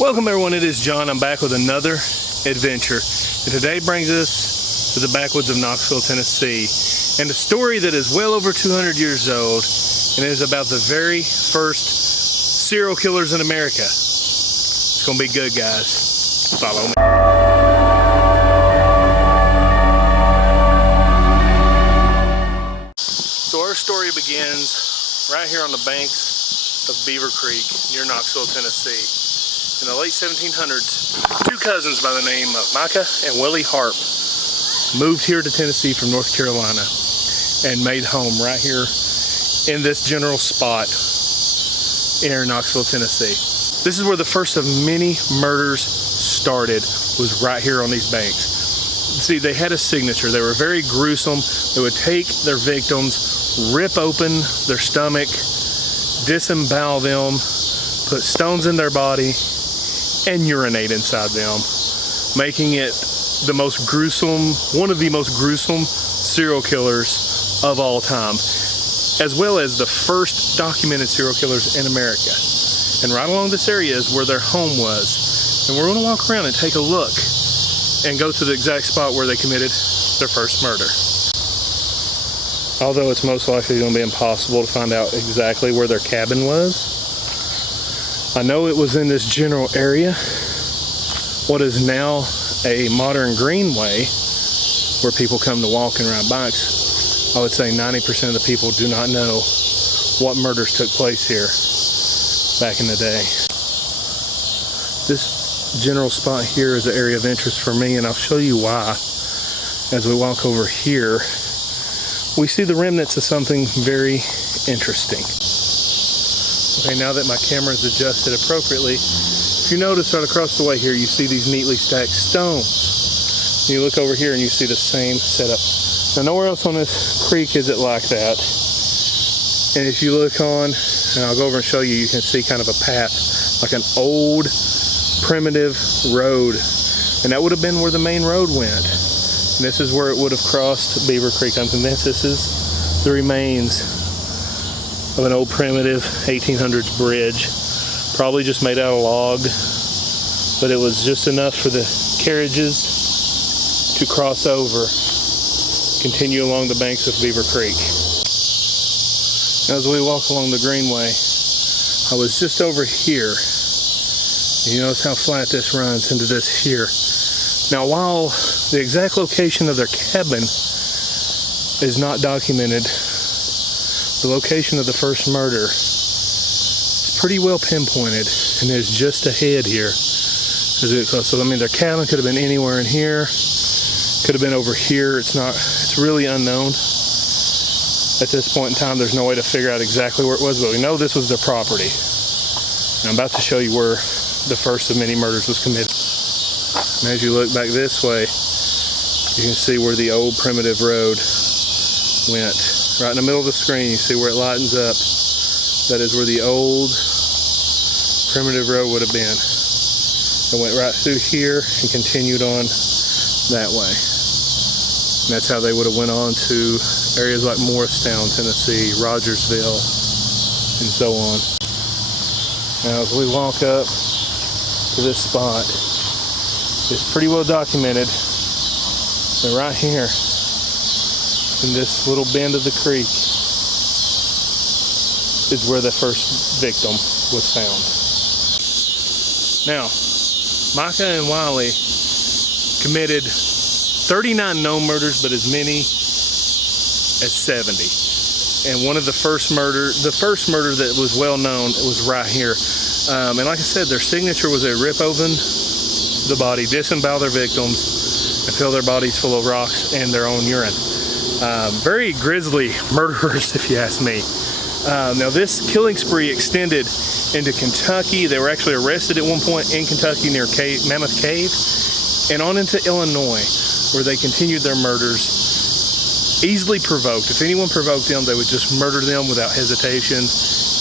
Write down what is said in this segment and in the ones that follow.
Welcome everyone, it is John. I'm back with another adventure. And today brings us to the backwoods of Knoxville, Tennessee. And a story that is well over 200 years old. And it is about the very first serial killers in America. It's gonna be good, guys. Follow me. So our story begins right here on the banks of Beaver Creek near Knoxville, Tennessee. In the late 1700s, two cousins by the name of Micah and Willie Harpe moved here to Tennessee from North Carolina and made home right here in this general spot in Knoxville, Tennessee. This is where the first of many murders started, was right here on these banks. See, they had a signature. They were very gruesome. They would take their victims, rip open their stomach, disembowel them, put stones in their body, and urinate inside them, making it the most gruesome, one of the most gruesome serial killers of all time, as well as the first documented serial killers in America. And right along this area is where their home was. And we're gonna walk around and take a look and go to the exact spot where they committed their first murder. Although it's most likely gonna be impossible to find out exactly where their cabin was, I know it was in this general area, what is now a modern greenway where people come to walk and ride bikes. I would say 90% of the people do not know what murders took place here back in the day. This general spot here is an area of interest for me, and I'll show you why. As we walk over here, we see the remnants of something very interesting. Okay, now that my camera is adjusted appropriately, if you notice right across the way here, you see these neatly stacked stones. You look over here and you see the same setup. Now, nowhere else on this creek is it like that. And if you look on, and I'll go over and show you, you can see kind of a path, like an old primitive road. And that would have been where the main road went. And this is where it would have crossed Beaver Creek. I'm convinced this is the remains of an old primitive 1800s bridge, probably just made out of log, but it was just enough for the carriages to cross over, continue along the banks of Beaver Creek. As we walk along the greenway, I was just over here. You notice how flat this runs into this here. Now, while the exact location of their cabin is not documented, the location of the first murder is pretty well pinpointed, and there's just ahead here. So I mean, their cabin could have been anywhere in here, could have been over here. It's really unknown at this point in time. There's no way to figure out exactly where it was, but we know this was their property. And I'm about to show you where the first of many murders was committed. And as you look back this way, you can see where the old primitive road went. Right in the middle of the screen, you see where it lightens up. That is where the old primitive road would have been. It went right through here and continued on that way. And that's how they would have went on to areas like Morristown, Tennessee, Rogersville, and so on. Now as we walk up to this spot, it's pretty well documented that right here, in this little bend of the creek, is where the first victim was found. Now, Micah and Wiley committed 39 known murders, but as many as 70. And one of the first murder that was well known, it was right here. And like I said, their signature was they rip open the body, disembowel their victims, and fill their bodies full of rocks and their own urine. Very grisly murderers, if you ask me. Now, this killing spree extended into Kentucky. They were actually arrested at one point in Kentucky near Mammoth Cave, and on into Illinois, where they continued their murders, easily provoked. If anyone provoked them, they would just murder them without hesitation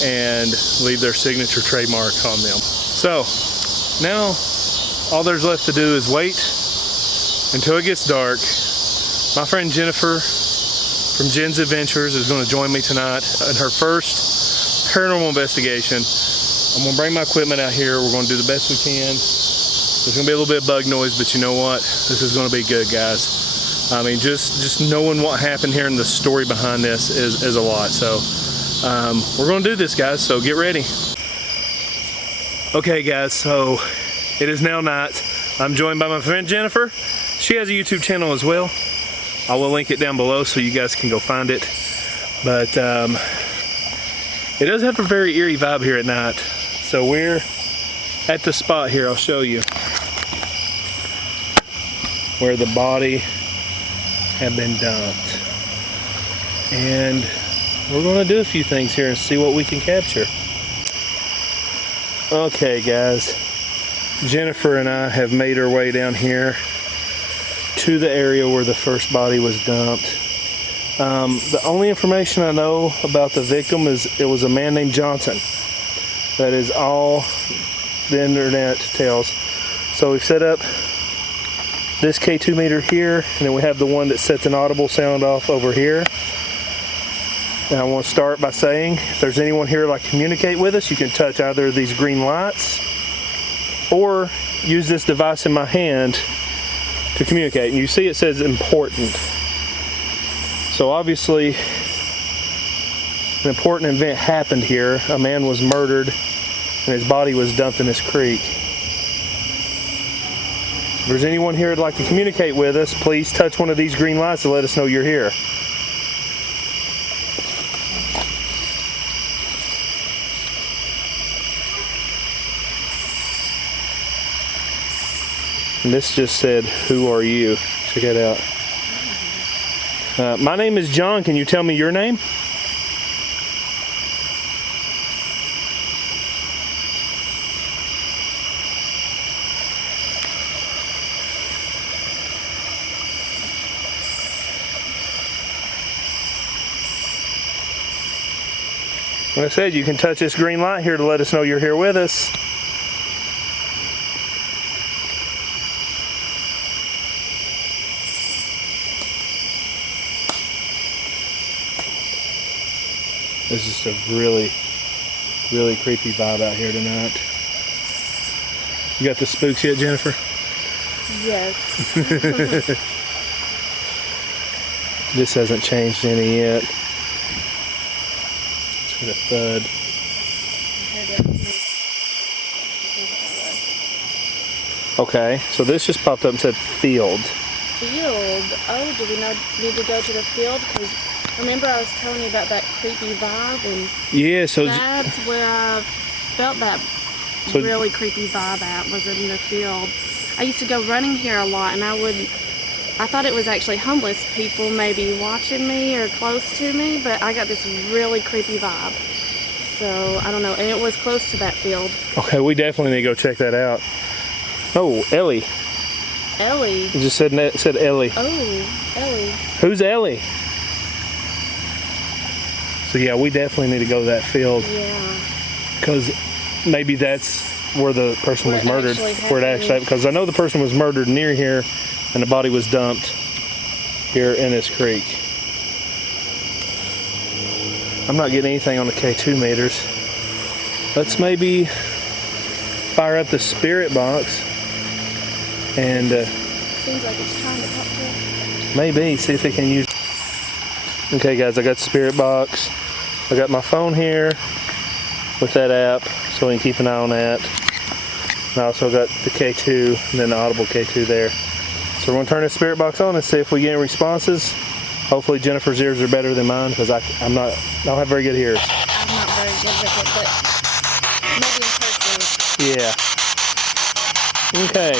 and leave their signature trademark on them. So, now, all there's left to do is wait until it gets dark. My friend Jennifer from Jen's Adventures is going to join me tonight in her first paranormal investigation I'm gonna bring my equipment out here. We're gonna do the best we can. There's gonna be a little bit of bug noise, but you know what? This is gonna be good, guys. I mean, just knowing what happened here and the story behind this is a lot. So we're gonna do this, guys, so get ready. Okay, guys, so it is now night. I'm joined by my friend Jennifer. She has a YouTube channel as well. I will link it down below so you guys can go find it. But it does have a very eerie vibe here at night. So we're at the spot here, I'll show you, where the body had been dumped. And we're gonna do a few things here and see what we can capture. Okay, guys, Jennifer and I have made our way down here to the area where the first body was dumped. The only information I know about the victim is it was a man named Johnson. That is all the internet tells. So we've set up this K2 meter here, and then we have the one that sets an audible sound off over here. And I want to start by saying, if there's anyone here like communicate with us, you can touch either of these green lights or use this device in my hand to communicate. And you see it says important. So obviously an important event happened here. A man was murdered and his body was dumped in this creek. If there's anyone here who'd like to communicate with us, please touch one of these green lights to let us know you're here. And this just said, "Who are you?" Check it out. My name is John. Can you tell me your name? Like I said, you can touch this green light here to let us know you're here with us. There's just a really, really creepy vibe out here tonight. You got the spooks yet, Jennifer? Yes. This hasn't changed any yet. It's got a thud. Okay, so this just popped up and said field. Field? Oh, do we need to go to the field? Because remember I was telling you about that creepy vibe, and yeah, so that's where I felt that really creepy vibe at, was in the field. I used to go running here a lot, and I thought it was actually homeless people maybe watching me or close to me, but I got this really creepy vibe. So I don't know, and it was close to that field. Okay, we definitely need to go check that out. Oh, Ellie. Ellie? It just said Ellie. Oh, Ellie. Who's Ellie? So yeah, we definitely need to go to that field. Yeah. Because maybe that's where the person was murdered. Where it actually happened. Because I know the person was murdered near here and the body was dumped here in this creek. I'm not getting anything on the K2 meters. Let's maybe fire up the spirit box and seems like it's trying to talk to us. Maybe see if it can use. Okay guys, I got the spirit box. I got my phone here with that app, so we can keep an eye on that. And I also got the K2 and then the audible K2 there. So we're gonna turn the spirit box on and see if we get any responses. Hopefully Jennifer's ears are better than mine, because I don't have very good ears. I'm not very good with it, but maybe in person. Yeah. Okay.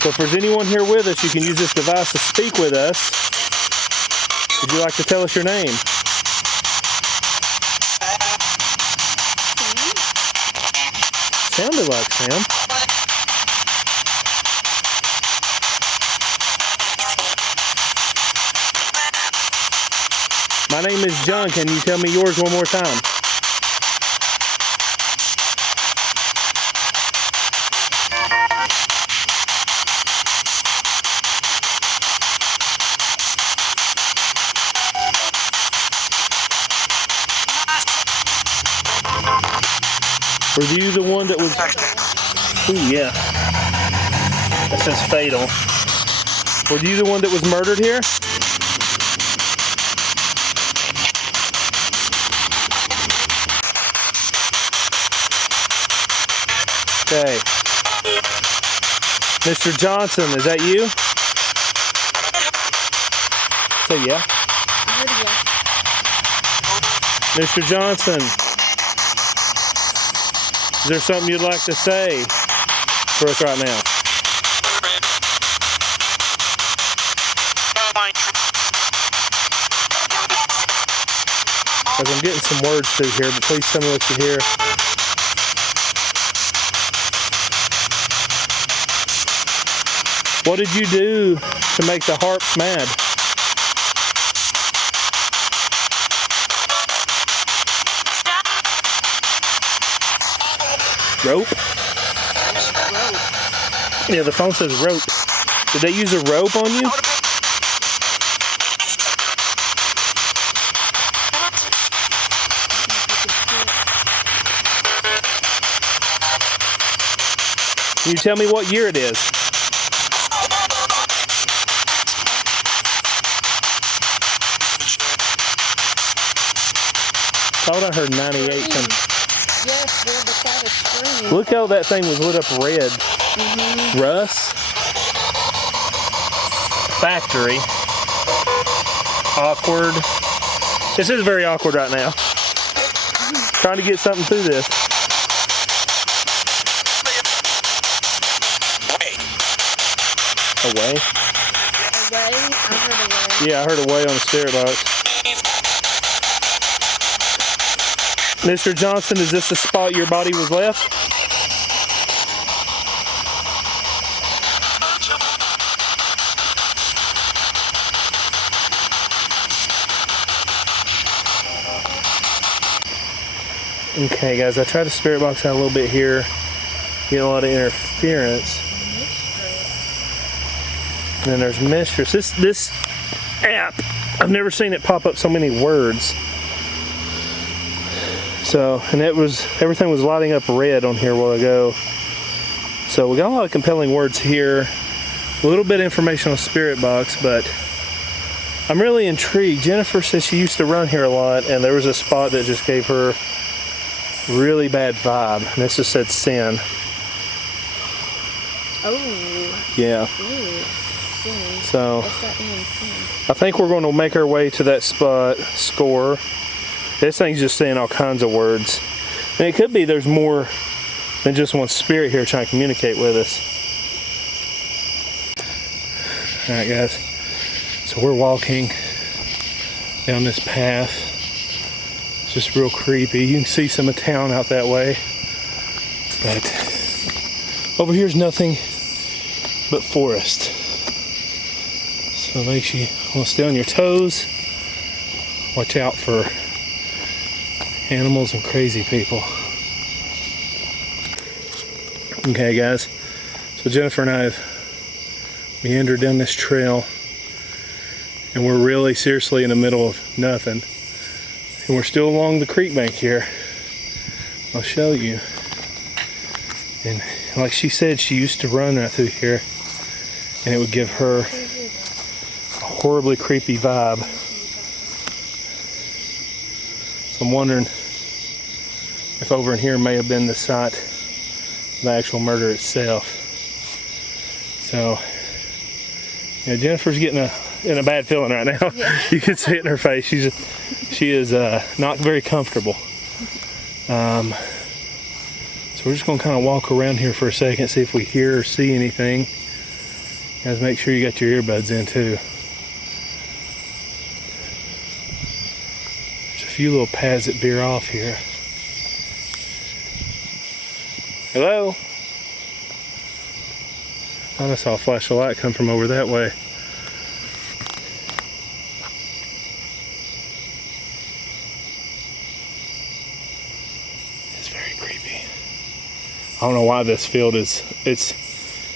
So if there's anyone here with us, you can use this device to speak with us. Would you like to tell us your name? Sounded like Sam. My name is John. Can you tell me yours one more time? Were you the one that was... Ooh, yeah. That says fatal. Were you the one that was murdered here? Okay. Mr. Johnson, is that you? Say yeah. Mr. Johnson, is there something you'd like to say for us right now? Because I'm getting some words through here, but please tell me what you hear. What did you do to make the Harps mad? Rope? Yeah, the phone says rope. Did they use a rope on you? Can you tell me what year it is? I thought I heard 98 come. Yes, we're beside a screen. Look how that thing was lit up red. Russ. Factory. Awkward. This is very awkward right now. Trying to get something through this. Away? Away? I heard away. Yeah, I heard away on the spirit box. Mr. Johnson, is this the spot your body was left? Okay, guys, I tried to spirit box out a little bit here. Get a lot of interference. And then there's mistress. This app, I've never seen it pop up so many words. So, and everything was lighting up red on here a while ago. So we got a lot of compelling words here. A little bit of information on Spirit Box, but I'm really intrigued. Jennifer says she used to run here a lot, and there was a spot that just gave her really bad vibe. And this just said sin. Oh. Yeah. Ooh. Sin. So, what's that mean, sin? I think we're going to make our way to that spot, score. This thing's just saying all kinds of words. And it could be there's more than just one spirit here trying to communicate with us. Alright guys, so we're walking down this path. It's just real creepy. You can see some of town out that way. But over here's nothing but forest. So it makes you want to stay on your toes. Watch out for animals and crazy people. Okay guys, so Jennifer and I have meandered down this trail and we're really seriously in the middle of nothing. And we're still along the creek bank here. I'll show you. And like she said, she used to run right through here and it would give her a horribly creepy vibe. So I'm wondering if over in here may have been the site of the actual murder itself. So, yeah, Jennifer's getting in a bad feeling right now. Yeah. You can see it in her face. She is not very comfortable. So we're just going to kind of walk around here for a second, see if we hear or see anything. Guys, make sure you got your earbuds in too. There's a few little paths that veer off here. Hello? I saw a flash of light come from over that way. It's very creepy. I don't know why this field is,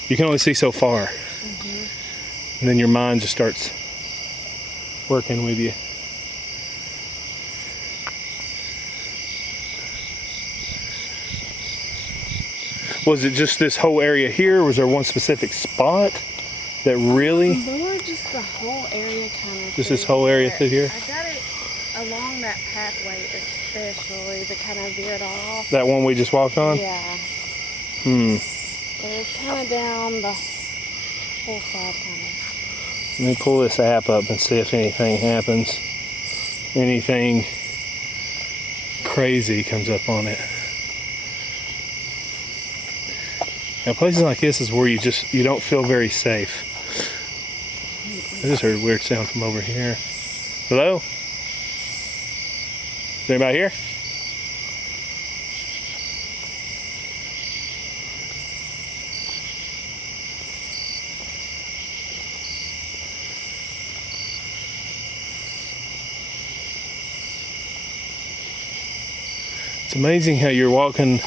you can only see so far. Mm-hmm. And then your mind just starts working with you. Was it just this whole area here? Or was there one specific spot that really? More just the whole area kind of. Just this whole area through here? I got it along that pathway especially that kind of veered off. That one we just walked on? Yeah. But it's kind of down the whole side kind of. Let me pull this app up and see if anything happens. Anything crazy comes up on it. Now places like this is where you don't feel very safe. I just heard a weird sound from over here. Hello? Is anybody here? It's amazing how you're walking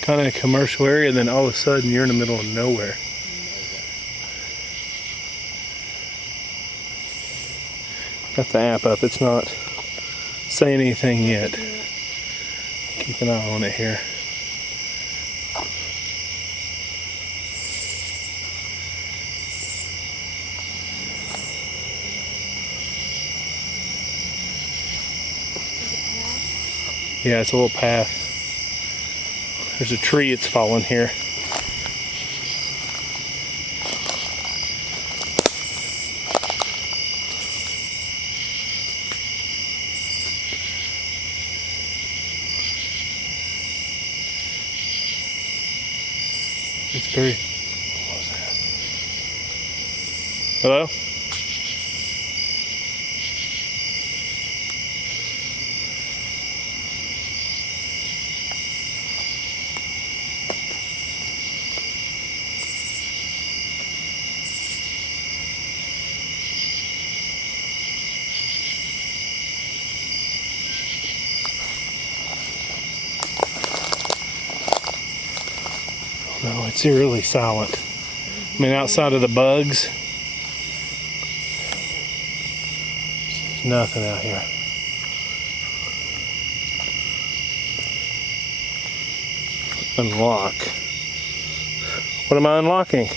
kind of a commercial area, and then all of a sudden you're in the middle of nowhere. Got the app up. It's not saying anything yet. Keep an eye on it here. Yeah, it's a little path. There's a tree that's fallen here. It's very... What was that? Hello? No, it's eerily silent. I mean, outside of the bugs, there's nothing out here. Unlock. What am I unlocking?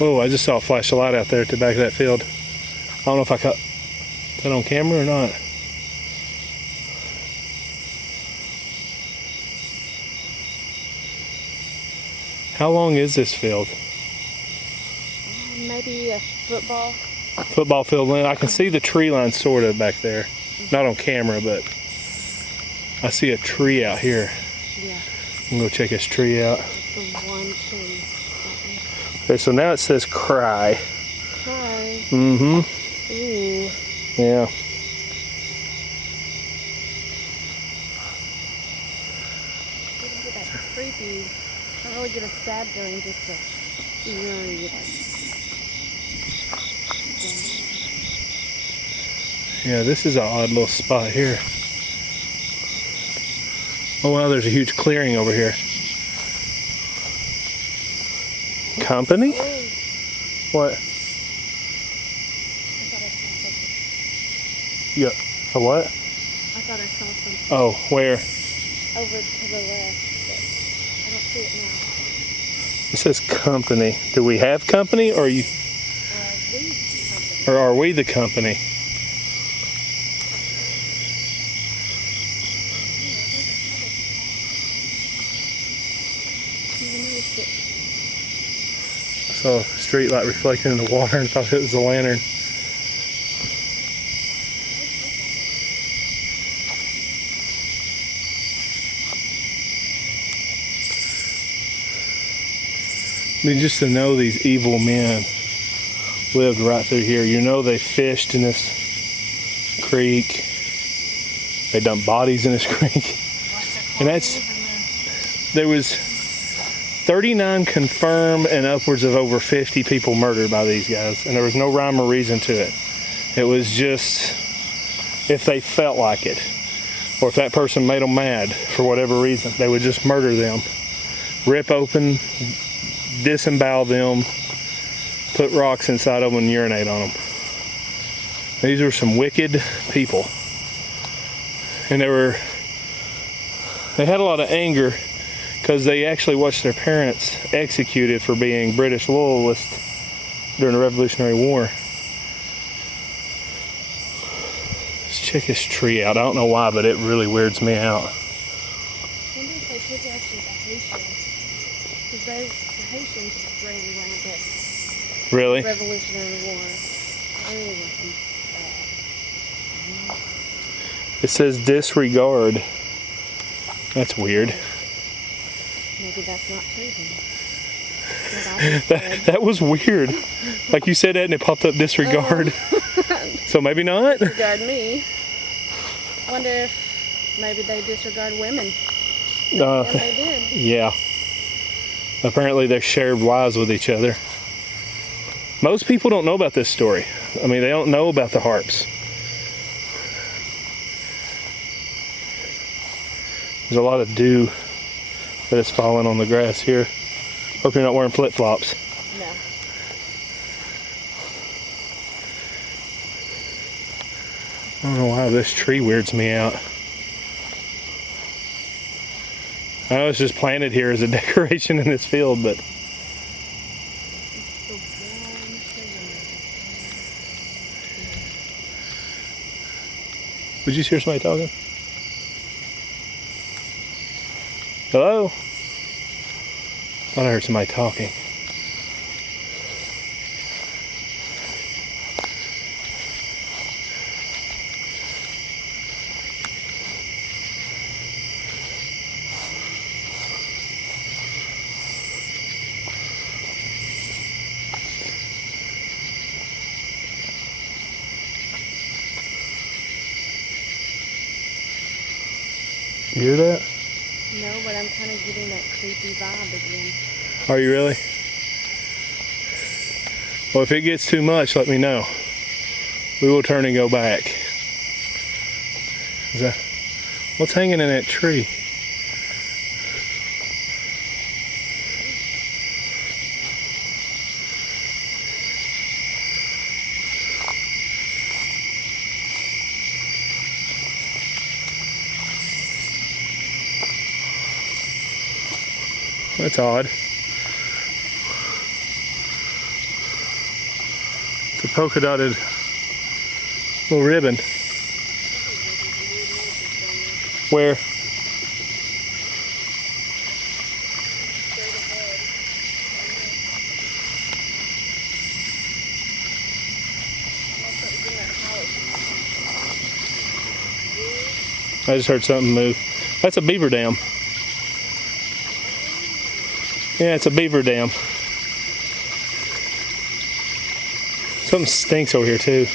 Oh, I just saw a flash of light out there at the back of that field. I don't know if I caught that on camera or not. How long is this field? Maybe a football. Football field. I can see the tree line sort of back there. Not on camera, but I see a tree out here. Yeah. I'm gonna go check this tree out. The one tree. Okay, so now it says cry. Cry. Mm-hmm. Ooh. Yeah. Didn't get that creepy. I don't really get a sad feeling, just a eerie. Yeah, this is an odd little spot here. Oh wow, there's a huge clearing over here. Company? Oh, What? I thought I saw something. Yeah. A what? I thought I saw something Oh, where? over to the left, but I don't see it now. It says company. Do we have company, or are you? Something. Or are we the company? I saw a street light reflecting in the water and thought it was a lantern. I mean, just to know these evil men lived right through here. You know, they fished in this creek. They dumped bodies in this creek. And there was 39 confirmed and upwards of over 50 people murdered by these guys. And there was no rhyme or reason to it. It was just if they felt like it. Or if that person made them mad for whatever reason, they would just murder them. Rip open, disembowel them, put rocks inside of them and urinate on them. These were some wicked people. and they had a lot of anger because they actually watched their parents executed for being British loyalists during the Revolutionary War. Let's check this tree out. I don't know why, but it really weirds me out. I wonder if they took after the Haitians. Because the Haitians were really rampant. Really? Revolutionary War. Really bad. It says disregard. That's weird. Maybe that's not true then. That was weird. Like you said that and it popped up disregard. So maybe not? Disregard me. I wonder if maybe they disregard women. And they did. Yeah. Apparently they shared wives with each other. Most people don't know about this story. I mean, they don't know about the Harpes. There's a lot of dew that is falling on the grass here. Hope you're not wearing flip-flops. No. I don't know why this tree weirds me out. I know it's just planted here as a decoration in this field, but would you hear somebody talking? Hello? Thought I heard somebody talking. You hear that? No, but I'm kind of getting that creepy vibe again. Are you really? Well, if it gets too much, let me know. We will turn and go back. Is that, what's hanging in that tree? That's odd. It's a polka dotted little ribbon. Where? I just heard something move. That's a beaver dam. Yeah, it's a beaver dam. Something stinks over here too.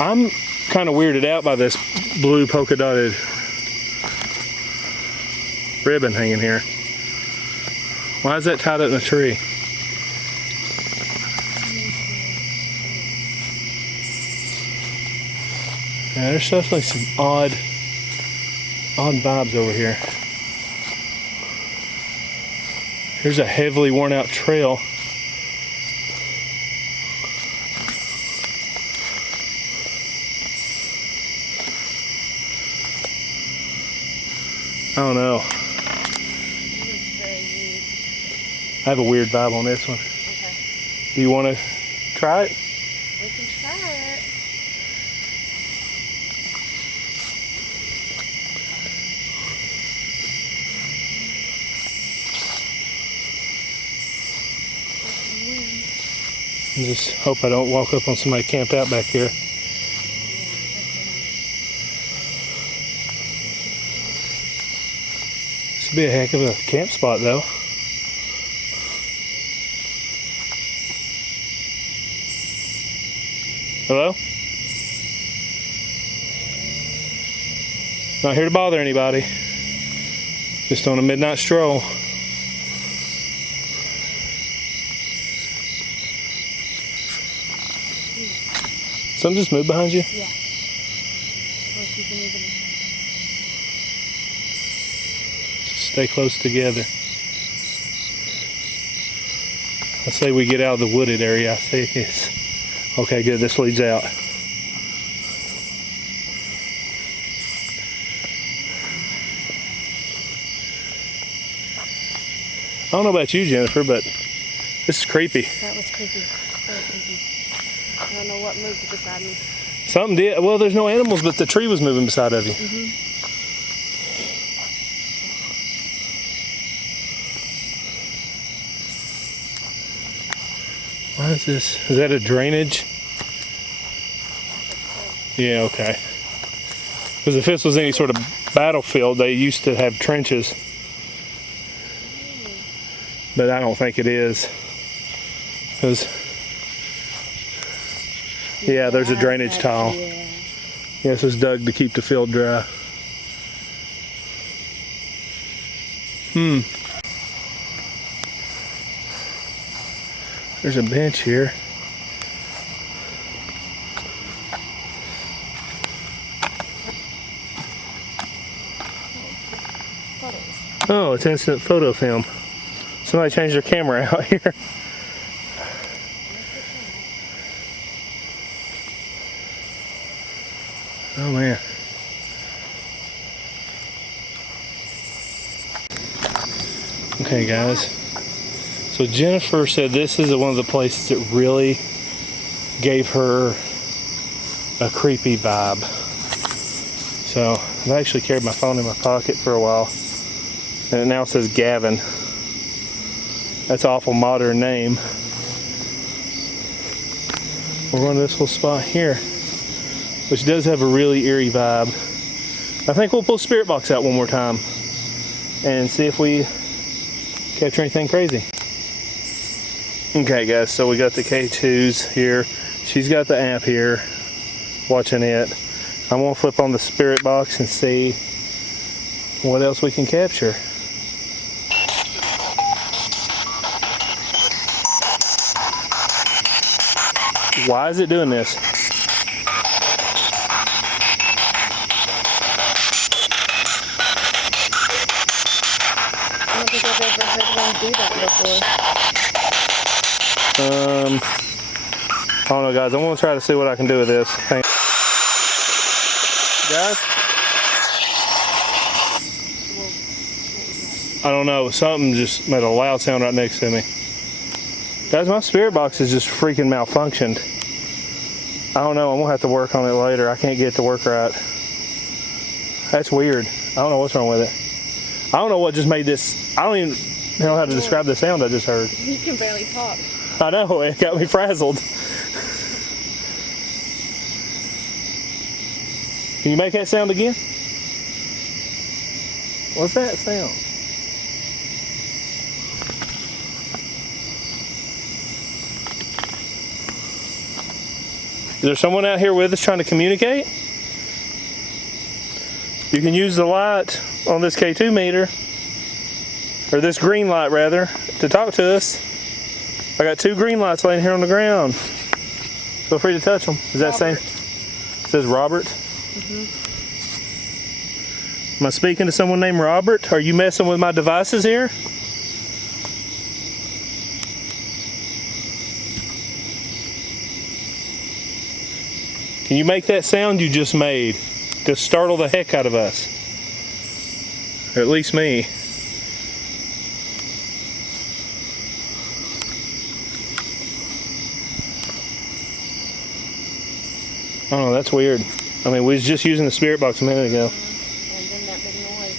I'm kind of weirded out by this blue polka dotted ribbon hanging here. Why is that tied up in a tree? Yeah, there's definitely some odd vibes over here. Here's a heavily worn out trail. I don't know. I have a weird vibe on this one. Okay. Do you want to try it? We can try it. I just hope I don't walk up on somebody camped out back here. This would be a heck of a camp spot though. Hello? Not here to bother anybody. Just on a midnight stroll. Something just moved behind you? Yeah. Well, if you can even... Just stay close together. I say we get out of the wooded area. I think it's... Okay, good. This leads out. don't know about you, Jennifer, but this is creepy. That was creepy. Very creepy. I don't know what moved beside me. Something did. Well, there's no animals, but the tree was moving beside of you. Why is this? Is that a drainage? Yeah, okay. Because if this was any sort of battlefield, they used to have trenches. But I don't think it is. Because, yeah, there's a drainage tile. Yeah. Yeah, this was dug to keep the field dry. There's a bench here. Oh, it's instant photo film. Somebody changed their camera out here. Oh man. Okay guys, so Jennifer said this is one of the places that really gave her a creepy vibe. So I've actually carried my phone in my pocket for a while, and it now says Gavin. That's an awful modern name. We're going to this little spot here, which does have a really eerie vibe. I think we'll pull Spirit Box out one more time and see if we capture anything crazy. Okay guys, so we got the K2s here. She's got the app here, watching it. I'm gonna flip on the Spirit Box and see what else we can capture. Why is it doing this? I don't think I've ever heard one do that before. I don't know guys, I'm gonna try to see what I can do with this. Guys? I don't know, something just made a loud sound right next to me. Guys, my Spirit Box is just freaking malfunctioned. I don't know, I'm gonna have to work on it later. I can't get it to work right. That's weird. I don't know what's wrong with it. I don't know what just made this. I don't even know how to describe the sound I just heard. You can barely talk. I know, it got me frazzled. Can you make that sound again? What's that sound? Is there someone out here with us trying to communicate? You can use the light on this K2 meter, or this green light rather, to talk to us. I got 2 green lights laying here on the ground. Feel free to touch them. Is that saying? It says Robert. Am I speaking to someone named Robert? Are you messing with my devices here? Can you make that sound you just made to startle the heck out of us? Or at least me. Oh, that's weird. I mean, we was just using the Spirit Box a minute ago. And then that big noise.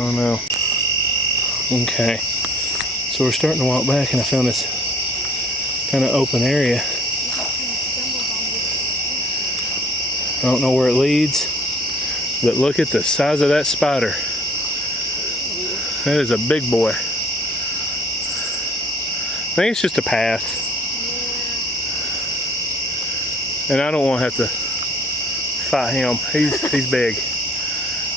Oh no. Okay. So we're starting to walk back and I found this kind of open area. I don't know where it leads, but look at the size of that spider. That is a big boy. I think it's just a path. And I don't want to have to fight him. He's big.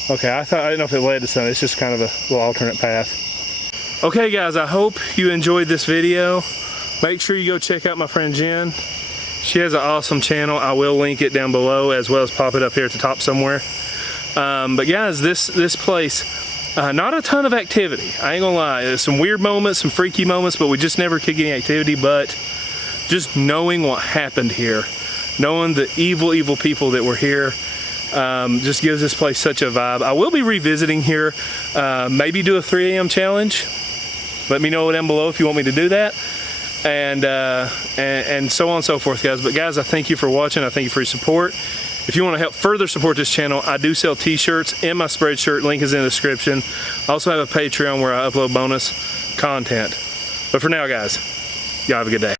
Okay, I didn't know if it led to something. It's just kind of a little alternate path. Okay guys, I hope you enjoyed this video. Make sure you go check out my friend Jen. She has an awesome channel. I will link it down below as well as pop it up here at the top somewhere. But guys, this place, not a ton of activity. I ain't gonna lie. There's some weird moments, some freaky moments, but we just never could get any activity. But just knowing what happened here, knowing the evil people that were here, Just gives this place such a vibe. I will be revisiting here, maybe do a 3 a.m. challenge. Let me know down below if you want me to do that, and so on and so forth, guys. But guys, I thank you for watching. I thank you for your support. If you want to help further support this channel, I do sell t-shirts and my Spreadshirt. Link is in the description. I also have a Patreon where I upload bonus content. But for now, guys, y'all have a good day.